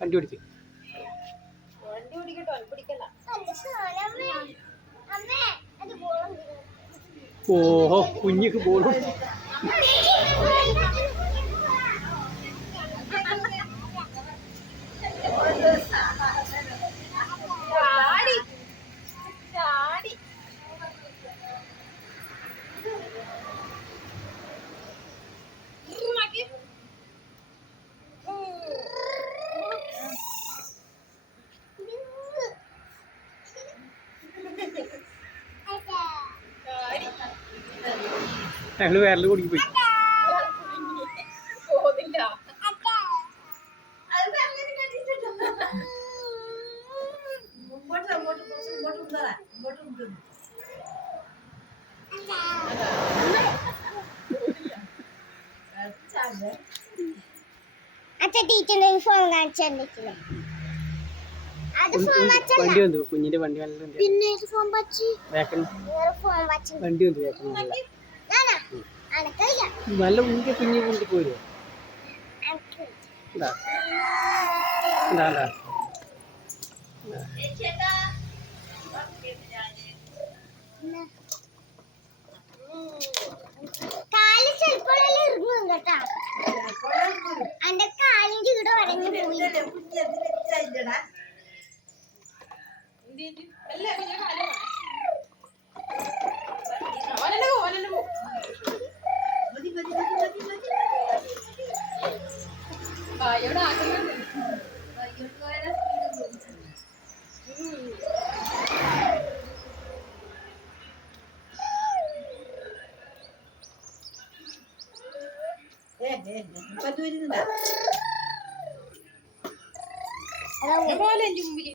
വണ്ടി ഓടിക്കും. ഓഹോ കുഞ്ഞിക്ക് ബോൾ ഞങ്ങള് വേറെ കുടിക്ക് പോയി. വണ്ടി വന്നു കുഞ്ഞിന്റെ വണ്ടി വണ്ടി വന്നു നല്ല മുന്നിൽ കുഞ്ഞി കൊണ്ട് പോരുമോ? കാല് ചെലപ്പോഴെല്ലാം ഇറങ്ങും കേട്ടാ. എന്റെ കാലിന്റെ ഇവിടെ വരഞ്ഞു പോയി.